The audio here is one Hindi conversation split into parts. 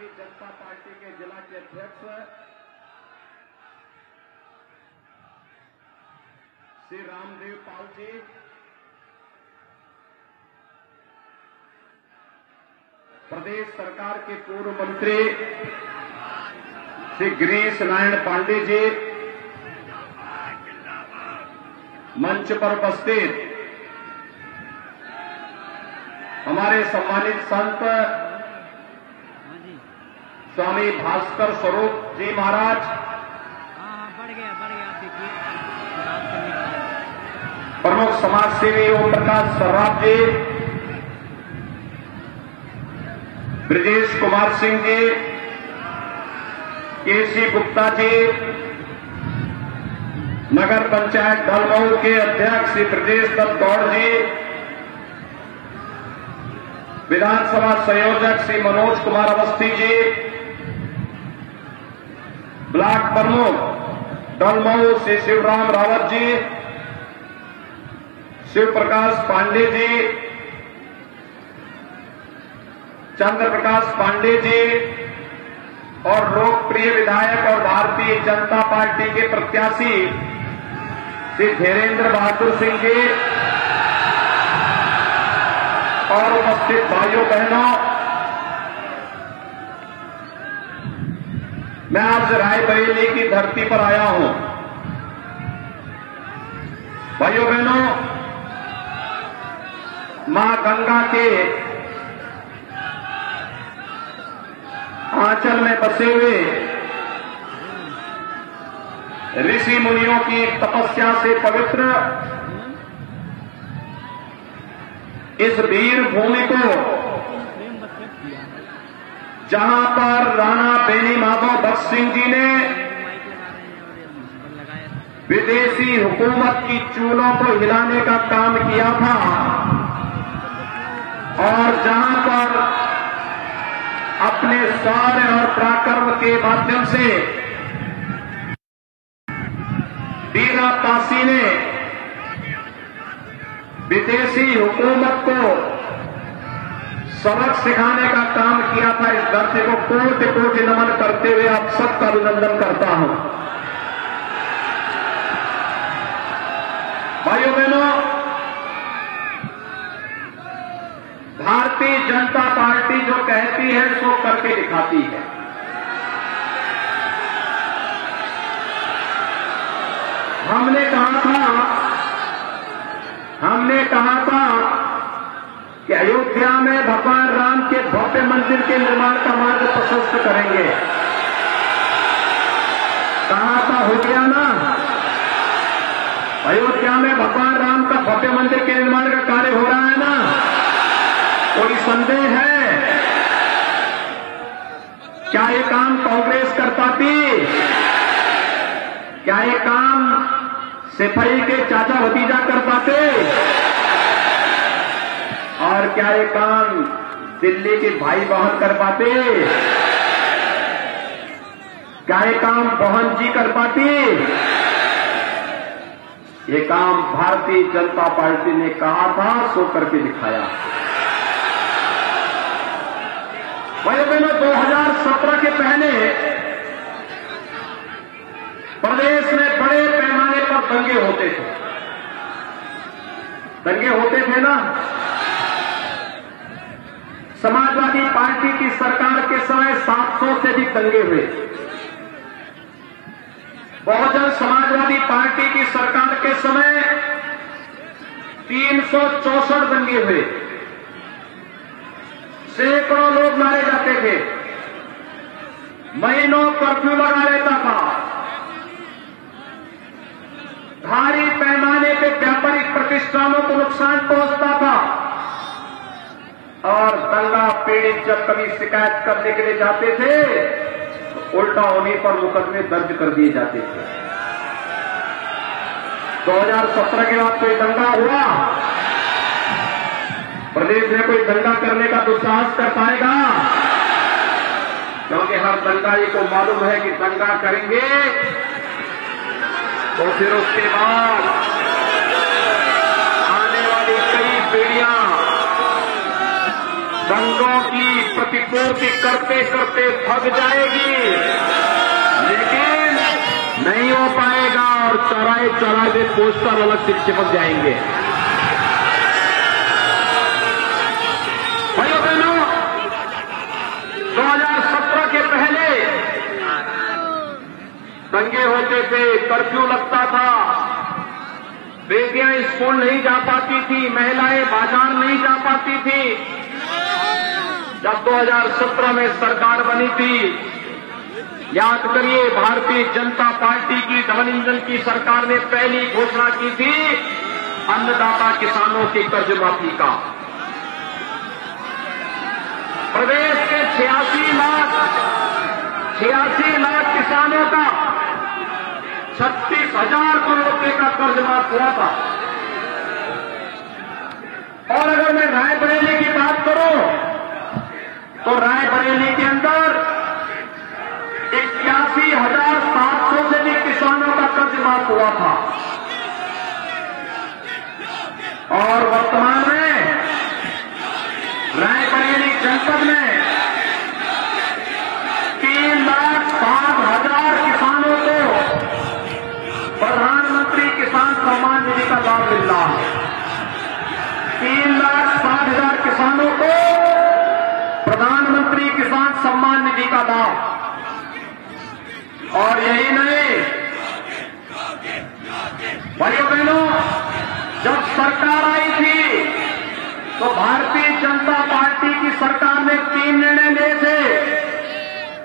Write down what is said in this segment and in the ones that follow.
भारतीय जनता पार्टी के जिला के अध्यक्ष श्री रामदेव पाल जी, प्रदेश सरकार के पूर्व मंत्री श्री गिरीश नारायण पांडे जी, मंच पर उपस्थित हमारे सम्मानित संत स्वामी भास्कर स्वरूप जी महाराज, प्रमुख समाज सेवी ओम प्रकाश सर्राफ जी, ब्रजेश कुमार सिंह जी, केसी गुप्ता जी, नगर पंचायत ढलमऊ के अध्यक्ष श्री ब्रजेश दत्त गौड़ जी, विधानसभा संयोजक श्री मनोज कुमार अवस्थी जी, ब्लॉक प्रमुख ढलमऊ श्री शिवराम रावत जी, शिव प्रकाश पांडे जी, चंद्र प्रकाश पांडे जी और लोकप्रिय विधायक और भारतीय जनता पार्टी के प्रत्याशी श्री धीरेन्द्र बहादुर सिंह जी और उपस्थित भाइयों बहनों, मैं आज रायबरेली की धरती पर आया हूं। भाइयों बहनों, मां गंगा के आंचल में बसे हुए ऋषि मुनियों की तपस्या से पवित्र इस वीर भूमि को, जहां पर राणा बेनी माधव भक्त सिंह जी ने विदेशी हुकूमत की चूलों को हिलाने का काम किया था और जहां पर अपने शौर्य और पराक्रम के माध्यम से बीरा तासी ने विदेशी हुकूमत को सबक सिखाने का काम किया था। इस धरती को कोटि कोटि नमन करते हुए आप सबका अभिनंदन करता हूं। भाइयों बहनों, भारतीय जनता पार्टी जो कहती है सो करके दिखाती है। हमने कहा था कि अयोध्या में भगवान राम के भव्य मंदिर के निर्माण का मार्ग प्रशस्त करेंगे। कहा था, हो गया ना? अयोध्या में भगवान राम का भव्य मंदिर के निर्माण का कार्य हो रहा है ना? कोई संदेह है? क्या ये काम कांग्रेस कर पाती? क्या ये काम सिपाही के चाचा भतीजा कर पाते? और क्या ये काम दिल्ली के भाई बहन कर पाते? क्या ये काम बहन जी कर पाती? ये काम भारतीय जनता पार्टी ने कहा था सो करके दिखाया। भाइयों बहनों, 2017 के पहले प्रदेश में बड़े पैमाने पर दंगे होते थे। दंगे होते थे ना? समाजवादी पार्टी की सरकार के समय 700 से भी दंगे हुए। बहुजन समाजवादी पार्टी की सरकार के समय 364 दंगे हुए। सैकड़ों लोग मारे जाते थे। महीनों कर्फ्यू लगा रहता था। भारी पैमाने पे व्यापारिक प्रतिष्ठानों को नुकसान पहुंचता था और दंगा पीड़ित जब कभी शिकायत करने के लिए जाते थे तो उल्टा होने पर मुकदमे दर्ज कर दिए जाते थे। 2017 के बाद कोई दंगा हुआ? प्रदेश में कोई दंगा करने का दुस्साहस कर पाएगा? क्योंकि हर दंगाई को मालूम है कि दंगा करेंगे तो फिर उसके बाद आने वाली कई पीढ़ियां दंगों की प्रतिपूर्ति करते करते थक जाएगी, लेकिन नहीं हो पाएगा और चौराहे चौराहे में पोस्टर अलग से चिपक जाएंगे। भाइयों बहनों, 2017 के पहले दंगे होते थे, कर्फ्यू लगता था, बेटियां स्कूल नहीं जा पाती थी, महिलाएं बाजार नहीं जा पाती थी। जब 2017 में सरकार बनी थी, याद करिए, भारतीय जनता पार्टी की डबल इंजन की सरकार ने पहली घोषणा की थी अन्नदाता किसानों की कर्ज माफी का। प्रदेश के 86 लाख किसानों का 36,000 करोड़ रुपए का कर्ज माफ हुआ था। और अगर मैं रायबरेली की बात करूं तो रायबरेली के अंदर 81,700 से भी किसानों का कर्ज माफ हुआ था। और वर्तमान में रायबरेली जनपद में 3,60,000 किसानों को प्रधानमंत्री किसान सम्मान निधि का लाभ मिल रहा है। 3,60,000 किसानों को प्रधानमंत्री किसान सम्मान निधि का लाभ। और यही नहीं, भाइयों बहनों, जब सरकार आई थी तो भारतीय जनता पार्टी की सरकार ने 3 निर्णय लिए थे।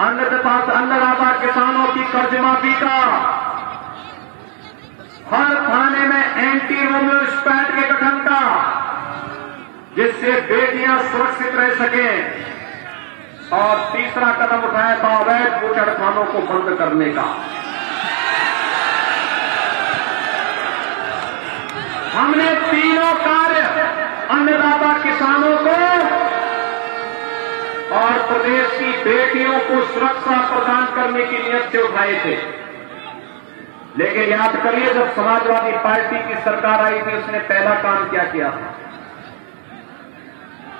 अन्नदाता किसानों की कर्ज माफी का, हर थाने में एंटी रोमियो स्क्वाड के गठन का, जिससे बेटियां सुरक्षित रह सकें, और तीसरा कदम उठाया था अवैध बूचड़खानों को बंद करने का। हमने तीनों कार्य अन्नदाता किसानों को और प्रदेश की बेटियों को सुरक्षा प्रदान करने की नीयत से उठाए थे। लेकिन याद करिए, जब समाजवादी पार्टी की सरकार आई थी, उसने पहला काम क्या किया था?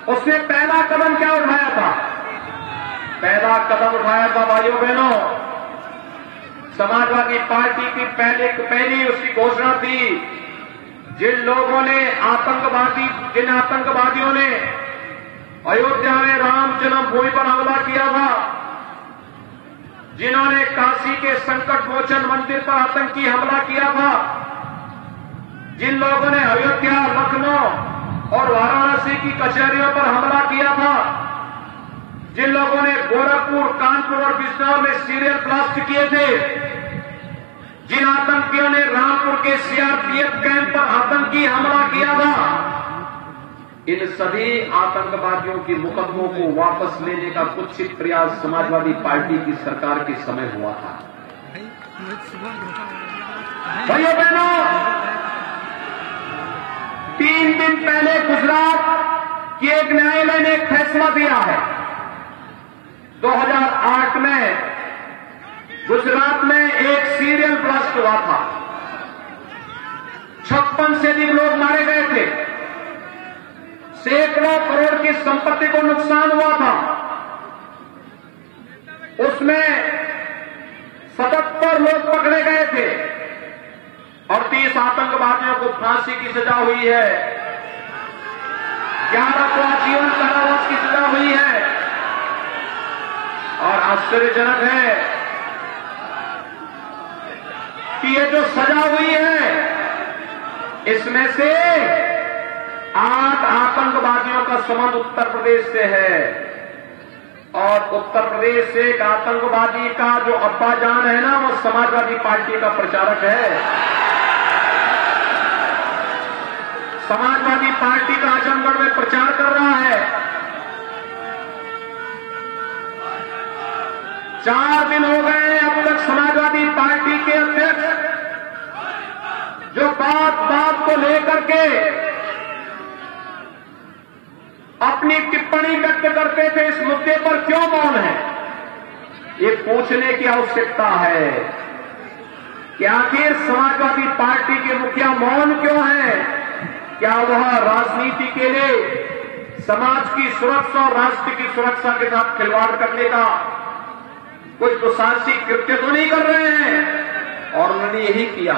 उसने पहला कदम क्या उठाया था? पहला कदम उठाया था, भाइयों बहनों, समाजवादी पार्टी की पहली उसकी घोषणा थी, जिन आतंकवादियों ने अयोध्या में राम जन्मभूमि पर हमला किया था, जिन्होंने काशी के संकट मोचन मंदिर पर आतंकी हमला किया था, जिन लोगों ने अयोध्या, लखनऊ और वाराणसी की कचहरियों पर हमला किया था, जिन लोगों ने गोरखपुर, कानपुर और बिजनौर में सीरियल ब्लास्ट किए थे, जिन आतंकियों ने रामपुर के सीआरपीएफ कैंप पर आतंकी हमला किया था, इन सभी आतंकवादियों के मुकदमों को वापस लेने का कुत्सित प्रयास समाजवादी पार्टी की सरकार के समय हुआ था। भाइयों बहनों, 3 दिन पहले गुजरात के एक न्यायालय ने एक फैसला दिया है। 2008 में गुजरात में एक सीरियल ब्लास्ट हुआ था, 56 से अधिक लोग मारे गए थे, सैकड़ों करोड़ की संपत्ति को नुकसान हुआ था। उसमें 77 लोग पकड़े गए थे और 30 आतंकवादियों को फांसी की सजा हुई है, 11 को आजीवन कारावास की सजा हुई है। और आश्चर्यजनक है कि ये जो सजा हुई है, इसमें से 8 आतंकवादियों का संबंध उत्तर प्रदेश से है। और उत्तर प्रदेश से एक आतंकवादी का जो अब्बा जान है ना, वो समाजवादी पार्टी का प्रचारक है। समाजवादी पार्टी का आजमगढ़ में प्रचार कर रहा है। 4 दिन हो गए अब तक समाजवादी पार्टी के अध्यक्ष जो बात को लेकर के अपनी टिप्पणी व्यक्त करते थे, इस मुद्दे पर क्यों मौन है, ये पूछने की आवश्यकता है कि आखिर समाजवादी पार्टी के मुखिया मौन क्यों हैं? क्या वह राजनीति के लिए समाज की सुरक्षा और राष्ट्र की सुरक्षा के साथ खिलवाड़ करने का कोई दुस्साहसिक कृत्य तो नहीं कर रहे हैं, और उन्होंने यही किया।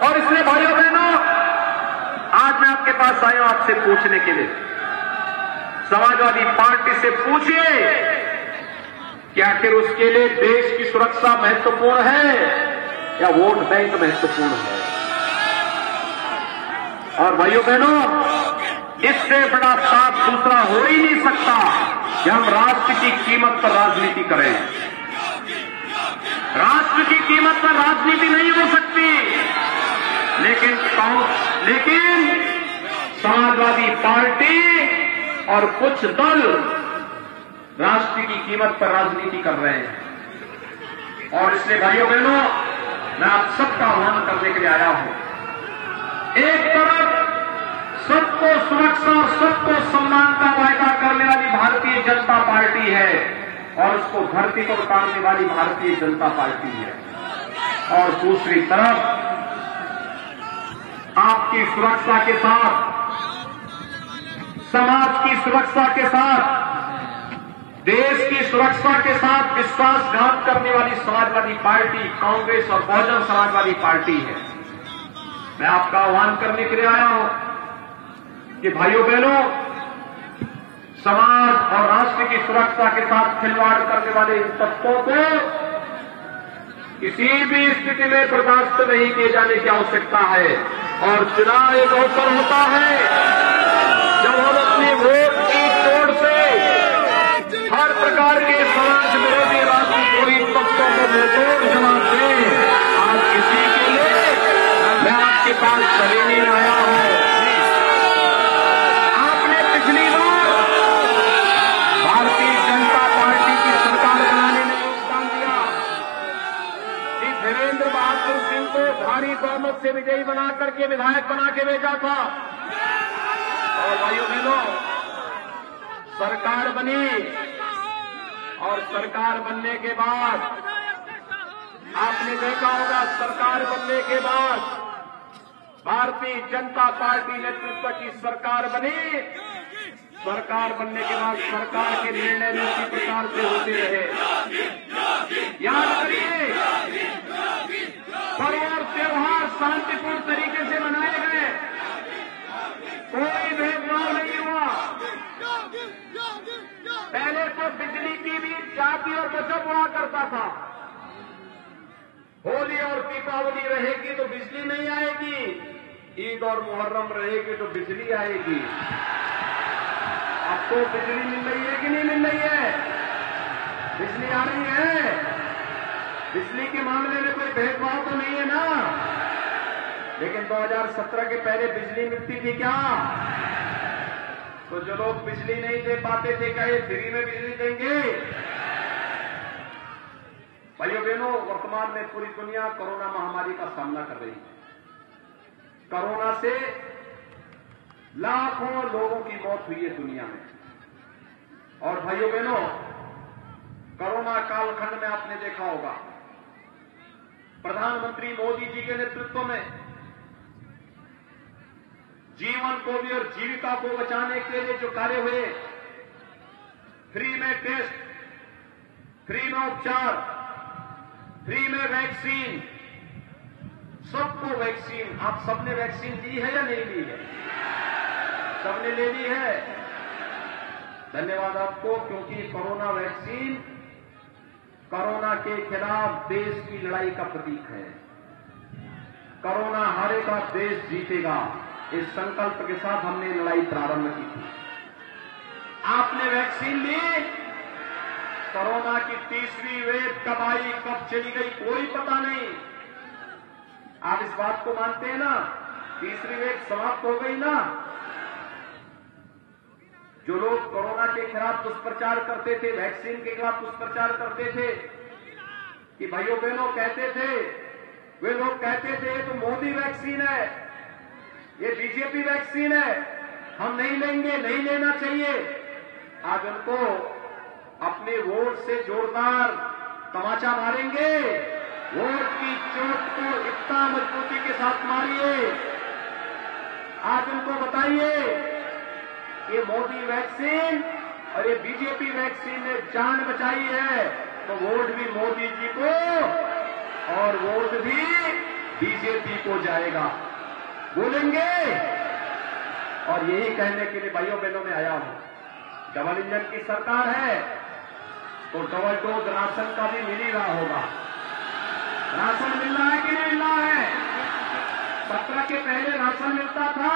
और इसलिए भाइयों बहनों, आज मैं आपके पास आया हूं आपसे पूछने के लिए, समाजवादी पार्टी से पूछिए कि आखिर उसके लिए देश की सुरक्षा महत्वपूर्ण है या वोट बैंक महत्वपूर्ण है। और भाइयों बहनों, इससे बड़ा साफ दूसरा हो ही नहीं सकता कि हम राष्ट्र की कीमत पर राजनीति करें। राष्ट्र की कीमत पर राजनीति नहीं हो सकती, लेकिन समाजवादी पार्टी और कुछ दल राष्ट्र की कीमत पर राजनीति कर रहे हैं। और इसलिए भाइयों बहनों, मैं आप सबका आह्वान करने के लिए आया हूं। एक तरफ सबको सुरक्षा और सबको सम्मान का वायदा करने वाली भारतीय जनता पार्टी है, और उसको धरती पर उतारने वाली भारतीय जनता पार्टी है, और दूसरी तरफ आपकी सुरक्षा के साथ, समाज की सुरक्षा के साथ, देश की सुरक्षा के साथ विश्वासघात करने वाली समाजवादी पार्टी कांग्रेस और बहुजन समाजवादी पार्टी है। मैं आपका आह्वान करने के लिए आया हूं कि भाइयों बहनों, समाज और राष्ट्र की सुरक्षा के साथ खिलवाड़ करने वाले इन तत्वों को किसी भी स्थिति में बर्दाश्त नहीं किए जाने की आवश्यकता है। और चुनाव एक अवसर होता है जब हम अपनी वोट की तोड़ से हर प्रकार के समाज विरोधी राष्ट्रद्रोही तत्वों को मुंहतोड़ जवाब दें। आज इसी के लिए मैं आपके पास सरेनी आया हूं। आपने पिछली बार भारतीय जनता पार्टी की सरकार बनाने में योगदान दिया। श्री धीरेन्द्र बहादुर सिंह को भारी बहुमत से विजयी बना करके विधायक बना के भेजा था। और भाइयों बहनों, सरकार बनी, और सरकार बनने के बाद आपने देखा होगा, सरकार बनने के बाद भारतीय जनता पार्टी नेतृत्व की सरकार बनी। सरकार बनने के बाद सरकार के निर्णय भी उसी प्रकार से होते रहे। याद करिए, पर्व और त्योहार शांतिपूर्ण तरीके से मनाए गए, कोई भेदभाव नहीं हुआ। पहले तो बिजली की भी जाति और बचत हुआ करता था। होली और दीपावली रहेगी तो बिजली नहीं आएगी, ईद और मुहर्रम रहेगी तो बिजली आएगी। अब तो बिजली मिल रही है कि नहीं मिल रही है? बिजली आ रही है। बिजली के मामले में कोई भेदभाव तो नहीं है ना। लेकिन 2017 के पहले बिजली मिलती थी क्या? तो जो लोग बिजली नहीं दे पाते थे, क्या ये फ्री में बिजली देंगे? भाइयों बहनों, वर्तमान में पूरी दुनिया कोरोना महामारी का सामना कर रही है। कोरोना से लाखों लोगों की मौत हुई है दुनिया में। और भाइयों बहनों, कोरोना कालखंड में आपने देखा होगा, प्रधानमंत्री मोदी जी के नेतृत्व में जीवन को भी और जीविका को बचाने के लिए जो कार्य हुए, फ्री में टेस्ट, फ्री में उपचार, फ्री में वैक्सीन, सबको वैक्सीन, आप सबने वैक्सीन ली है या नहीं ली है? सबने ले ली है। धन्यवाद आपको, क्योंकि कोरोना वैक्सीन कोरोना के खिलाफ देश की लड़ाई का प्रतीक है। कोरोना हारेगा, देश जीतेगा, इस संकल्प के साथ हमने लड़ाई प्रारंभ की थी। आपने वैक्सीन ली, कोरोना की तीसरी वेव कब आई, कब चली गई, कोई पता नहीं। आप इस बात को मानते हैं ना, तीसरी वेव समाप्त हो गई ना। जो लोग कोरोना के खिलाफ दुष्प्रचार करते थे, वैक्सीन के खिलाफ दुष्प्रचार करते थे, कि भाइयों बहनों कहते थे, वे लोग कहते थे ये तो मोदी वैक्सीन है, ये बीजेपी वैक्सीन है, हम नहीं लेंगे, नहीं लेना चाहिए। आज उनको अपने वोट से जोरदार तमाचा मारेंगे। वोट की चोट को इतना मजबूती के साथ मारिए, आज उनको बताइए ये मोदी वैक्सीन और ये बीजेपी वैक्सीन ने जान बचाई है, तो वोट भी मोदी जी को और वोट भी बीजेपी को जाएगा। बोलेंगे। और यही कहने के लिए भाइयों बहनों में आया हूं, डबल इंजन की सरकार है तो डबल डोज राशन का भी मिल ही रहा होगा। राशन मिल रहा है कि नहीं मिल रहा है? 17 के पहले राशन मिलता था,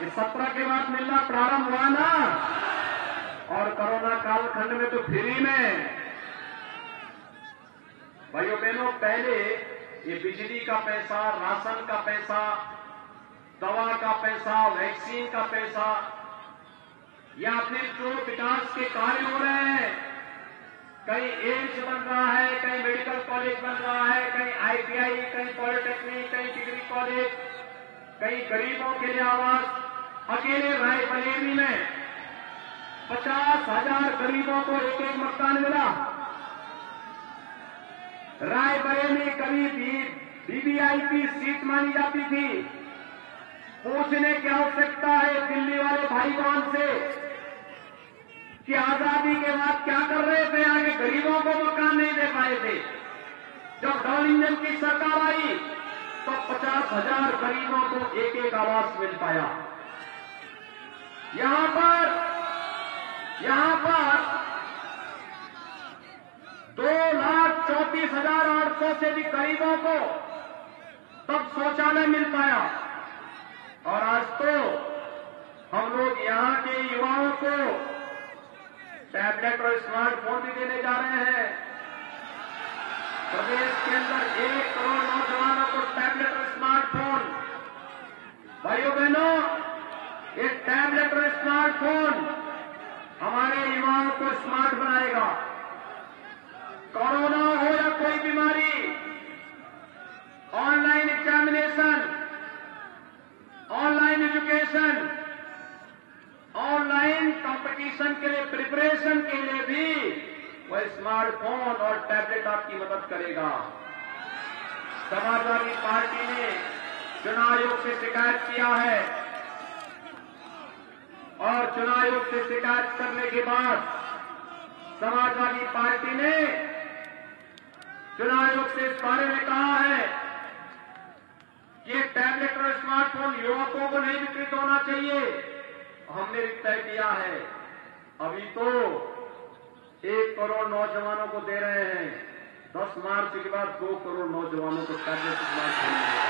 इस 17 के बाद मिलना प्रारंभ हुआ ना, और कोरोना कालखंड में तो फ्री में। भाइयों बहनों, पहले ये बिजली का पैसा, राशन का पैसा, दवा का पैसा, वैक्सीन का पैसा, या अपने जो विकास के कार्य हो रहे हैं, कहीं एम्स बन रहा है, कहीं मेडिकल कॉलेज बन रहा है, कहीं आईटीआई, कहीं पॉलिटेक्निक, कहीं डिग्री कॉलेज, कहीं गरीबों के लिए आवास। अकेले रायबरेली में 50,000 गरीबों को एक एक मकान मिला। रायबरेली कभी भी वीवीआईपी सीट मानी जाती थी। पूछने की आवश्यकता है दिल्ली वाले भाई बहन से कि आजादी के बाद क्या कर रहे थे, आगे गरीबों को मकान नहीं दे पाए थे। जब डबल इंजन की सरकार आई तो 50,000 गरीबों को एक एक आवास मिल पाया। यहां पर 2,34,800 से भी गरीबों को तब शौचालय मिल पाया। और आज तो हम लोग यहां के युवाओं को टैबलेट और स्मार्टफोन भी देने जा रहे हैं। प्रदेश के अंदर 1 करोड़ नौजवानों को टैबलेट और स्मार्टफोन। भाइयों बहनों, ये टैबलेट और स्मार्टफोन हमारे युवाओं को स्मार्ट बनाएगा। कोरोना हो या कोई बीमारी, online examination, online education, online competition के लिए प्रिपरेशन के लिए भी वह स्मार्टफोन और टैबलेट आपकी मदद करेगा। समाजवादी पार्टी ने चुनाव आयोग से शिकायत किया है और चुनाव आयोग से शिकायत करने के बाद समाजवादी पार्टी ने चुनाव आयोग से इस बारे में कहा है कि ये टैबलेट और स्मार्टफोन युवकों को नहीं वितरित होना चाहिए। हमने भी तय किया है, अभी तो 1 करोड़ नौजवानों को दे रहे हैं, 10 मार्च के बाद 2 करोड़ नौजवानों को टैबलेट स्मार्टफोन मिलेगा।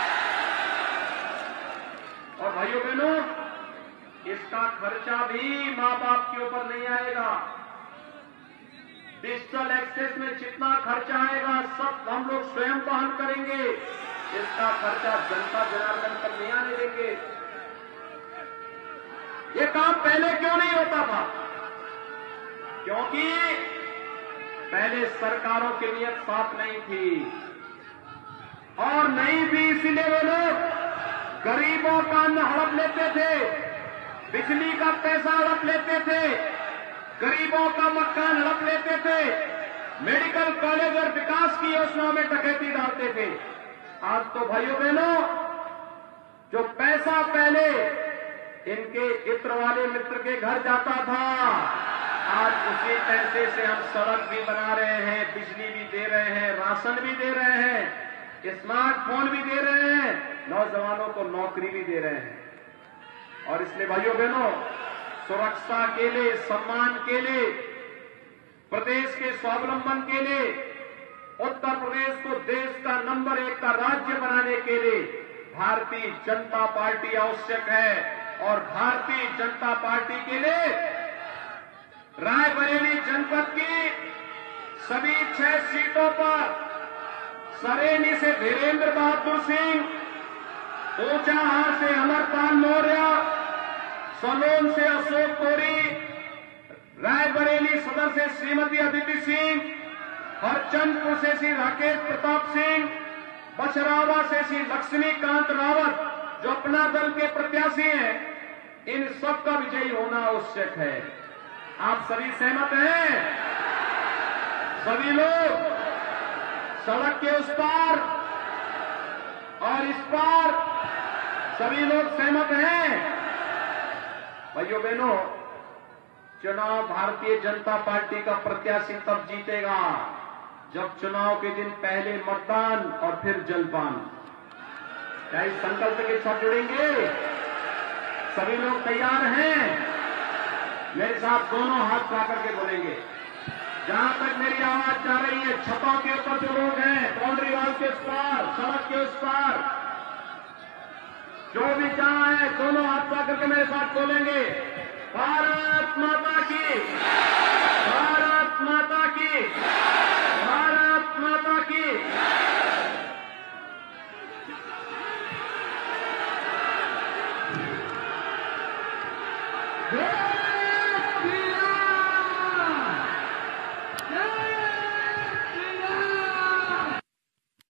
और भाइयों बहनों, इसका खर्चा भी मां बाप के ऊपर नहीं आएगा। डिजिटल एक्सेस में जितना खर्चा आएगा सब हम लोग स्वयं वहन करेंगे। इसका खर्चा जनता जनार्दन पर नहीं आने देंगे। ये काम पहले क्यों नहीं होता था? क्योंकि पहले सरकारों की नियत साफ नहीं थी, और नहीं भी इसीलिए वो लोग गरीबों का अन्न हड़प लेते थे, बिजली का पैसा हड़प लेते थे, गरीबों का मकान हड़प लेते थे, मेडिकल कॉलेज और विकास की योजनाओं में डकैती डालते थे। आज तो भाइयों बहनों, जो पैसा पहले इनके इत्र वाले मित्र के घर जाता था, आज उसी पैसे से हम सड़क भी बना रहे हैं, बिजली भी दे रहे हैं, राशन भी दे रहे हैं, स्मार्टफोन भी दे रहे हैं, नौजवानों को नौकरी भी दे रहे हैं। और इसलिए भाइयों बहनों, सुरक्षा के लिए, सम्मान के लिए, प्रदेश के स्वावलंबन के लिए, उत्तर प्रदेश को देश का नंबर 1 का राज्य बनाने के लिए भारतीय जनता पार्टी आवश्यक है। और भारतीय जनता पार्टी के लिए रायबरेली जनपद की सभी 6 सीटों पर सरेनी से धीरेन्द्र बहादुर सिंह, ऊंचाहार से अमरपाल मौर्य, सलोन से अशोक कोरी, रायबरेली सदर से श्रीमती अदिति सिंह, हरचंदपुर से श्री राकेश प्रताप सिंह, बछरावा से श्री लक्ष्मीकांत रावत, जो अपना दल के प्रत्याशी हैं, इन सबका विजयी होना आवश्यक है। आप सभी सहमत हैं? सभी लोग सड़क के उस पार और इस पार सभी लोग सहमत हैं? भाइयों बहनों, चुनाव भारतीय जनता पार्टी का प्रत्याशी तब जीतेगा जब चुनाव के दिन पहले मतदान और फिर जलपान। क्या इस संकल्प के साथ जुड़ेंगे? सभी लोग तैयार हैं? मेरे साथ दोनों हाथ पा करके बोलेंगे। जहां तक मेरी आवाज जा रही है, छतों के ऊपर जो लोग हैं, बाउंड्री वॉल के उस पार, सड़क के उस पार, जो भी जहां है, दोनों हाथ पा करके मेरे साथ बोलेंगे, भारत माता की, भारत माता की, भारत माता की। जय श्री राम, जय